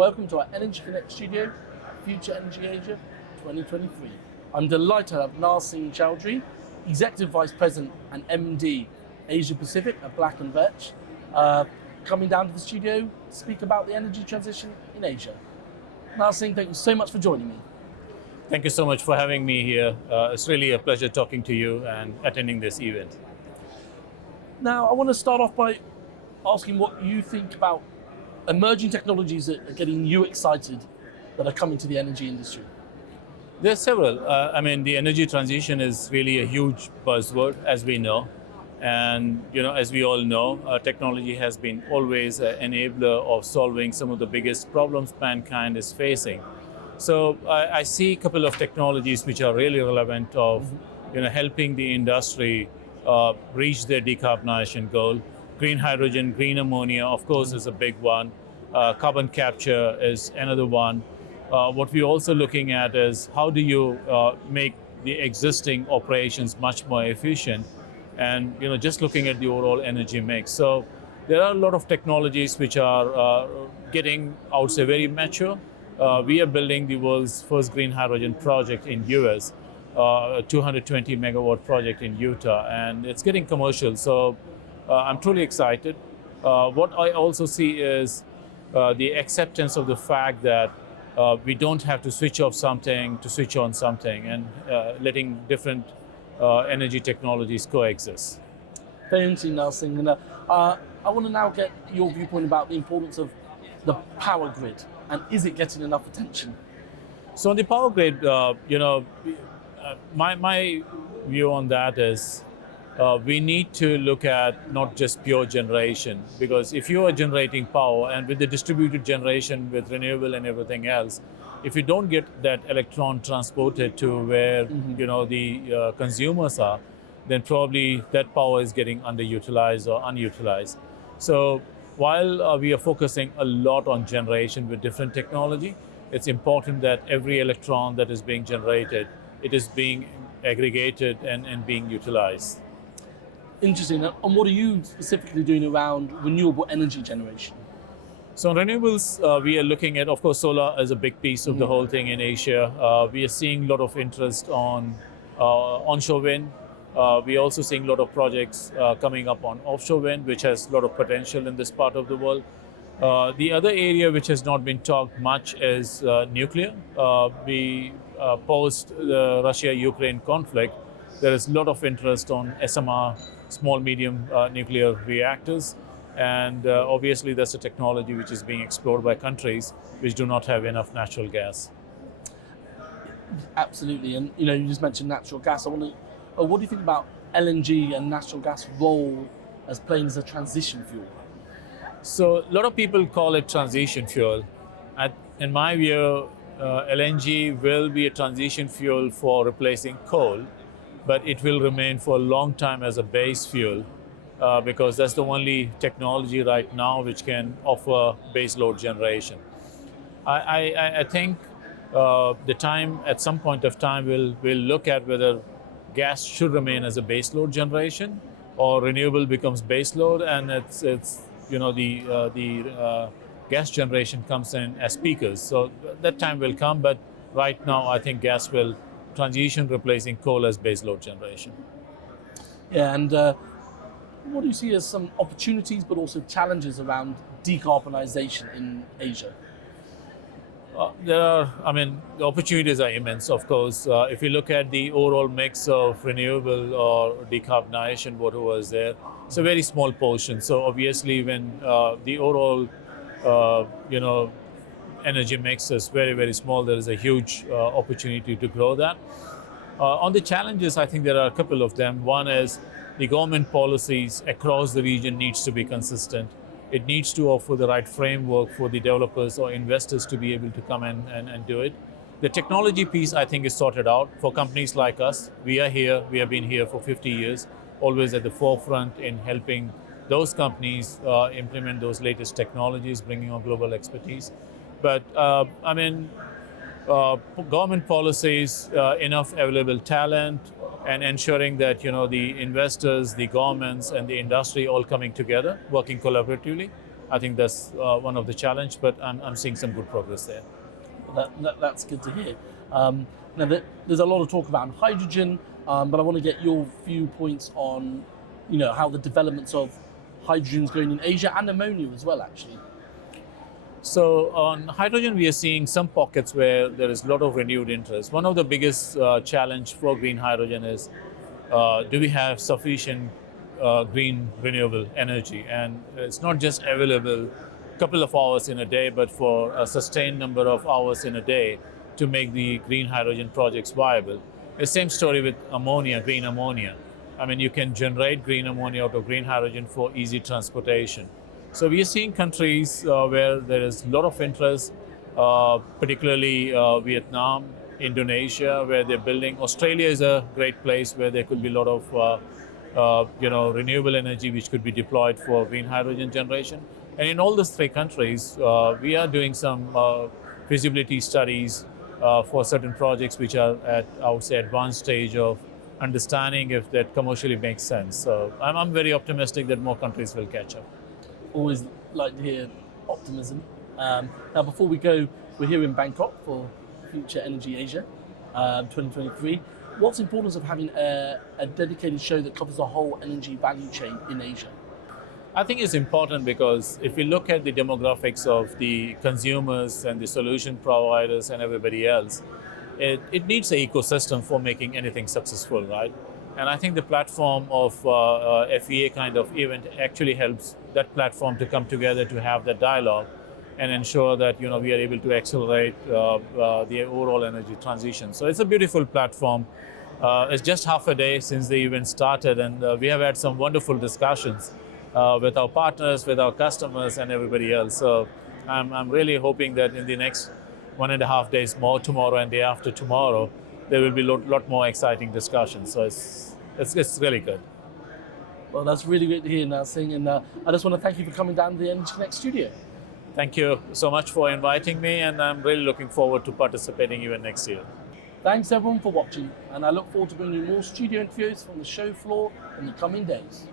welcome to our Energy Connect studio, Future Energy Asia 2023. I'm delighted to have Narsingh Chaudhary, Executive Vice President and MD Asia Pacific at Black & Veatch, coming down to the studio to speak about the energy transition in Asia. Narsingh, thank you so much for joining me. Thank you so much for having me here. It's really a pleasure talking to you and attending this event. Now, I want to start off by asking what you think about emerging technologies that are getting you excited that are coming to the energy industry. There are several. The energy transition is really a huge buzzword, as we know. And as we all know, technology has been always an enabler of solving some of the biggest problems mankind is facing. So I see a couple of technologies which are really relevant of helping the industry reach their decarbonization goal. Green hydrogen, green ammonia, of course, is a big one. Carbon capture is another one. What we're also looking at is how do you make the existing operations much more efficient, and just looking at the overall energy mix. So there are a lot of technologies which are getting, I would say, very mature. We are building the world's first green hydrogen project in US, a 220 megawatt project in Utah, and it's getting commercial. So I'm truly excited. What I also see is the acceptance of the fact that we don't have to switch off something to switch on something, and letting different energy technologies coexist. Very interesting, Narsingh. And I want to now get your viewpoint about the importance of the power grid, and is it getting enough attention? So on the power grid, my view on that is we need to look at not just pure generation, because if you are generating power and with the distributed generation with renewable and everything else, if you don't get that electron transported to where the consumers are, then probably that power is getting underutilized or unutilized. So while we are focusing a lot on generation with different technology, it's important that every electron that is being generated, it is being aggregated and being utilized. Interesting. And what are you specifically doing around renewable energy generation? So on renewables, we are looking at, of course, solar as a big piece of the whole thing in Asia. We are seeing a lot of interest on onshore wind. We are also seeing a lot of projects coming up on offshore wind, which has a lot of potential in this part of the world. The other area which has not been talked much is nuclear. Post the Russia-Ukraine conflict, there is a lot of interest on SMR, small medium nuclear reactors, and obviously that's a technology which is being explored by countries which do not have enough natural gas. Absolutely, and you just mentioned natural gas. I want to. What do you think about LNG and natural gas role as playing as a transition fuel? So a lot of people call it transition fuel. In my view, LNG will be a transition fuel for replacing coal, but it will remain for a long time as a base fuel because that's the only technology right now which can offer base load generation. I think the time, at some point of time, we'll look at whether gas should remain as a base load generation or renewable becomes base load, and the gas generation comes in as peakers. So that time will come, but right now I think gas will transition, replacing coal as base load generation. Yeah, and what do you see as some opportunities but also challenges around decarbonisation in Asia? The opportunities are immense, of course. If you look at the overall mix of renewable or decarbonization, whatever is there, it's a very small portion. So obviously when the overall, energy mix is very, very small, there is a huge opportunity to grow that. On the challenges, I think there are a couple of them. One is the government policies across the region needs to be consistent. It needs to offer the right framework for the developers or investors to be able to come in and do it. The technology piece, I think, is sorted out. For companies like us, we are here, we have been here for 50 years, always at the forefront in helping those companies implement those latest technologies, bringing on global expertise. But government policies, enough available talent, and ensuring that the investors, the governments, and the industry all coming together, working collaboratively, I think that's one of the challenge, but I'm seeing some good progress there. That's good to hear. Now, there's a lot of talk about hydrogen, but I want to get your viewpoints on, how the developments of hydrogen is going in Asia and ammonia as well, actually. So on hydrogen, we are seeing some pockets where there is a lot of renewed interest. One of the biggest challenge for green hydrogen is, do we have sufficient green renewable energy? And it's not just available a couple of hours in a day, but for a sustained number of hours in a day to make the green hydrogen projects viable. The same story with ammonia, green ammonia. I mean, you can generate green ammonia out of green hydrogen for easy transportation. So we are seeing countries where there is a lot of interest, particularly Vietnam, Indonesia, where they're building. Australia is a great place where there could be a lot of renewable energy which could be deployed for green hydrogen generation. And in all these three countries, we are doing some feasibility studies for certain projects which are at, I would say, advanced stage of understanding if that commercially makes sense. So I'm very optimistic that more countries will catch up. Always like to hear optimism. Now, before we go, we're here in Bangkok for Future Energy Asia 2023. What's the importance of having a dedicated show that covers the whole energy value chain in Asia? I think it's important because if we look at the demographics of the consumers and the solution providers and everybody else, it needs an ecosystem for making anything successful, right? And I think the platform of FEA kind of event actually helps that platform to come together to have that dialogue and ensure that we are able to accelerate the overall energy transition. So it's a beautiful platform. It's just half a day since the event started, and we have had some wonderful discussions with our partners, with our customers, and everybody else. So I'm really hoping that in the next 1.5 days more, tomorrow and day after tomorrow, there will be a lot more exciting discussions. So it's really good. Well, that's really great to hear, Narsingh, and I just want to thank you for coming down to the Energy Connect studio. Thank you so much for inviting me, and I'm really looking forward to participating even next year. Thanks everyone for watching, and I look forward to bringing you more studio interviews from the show floor in the coming days.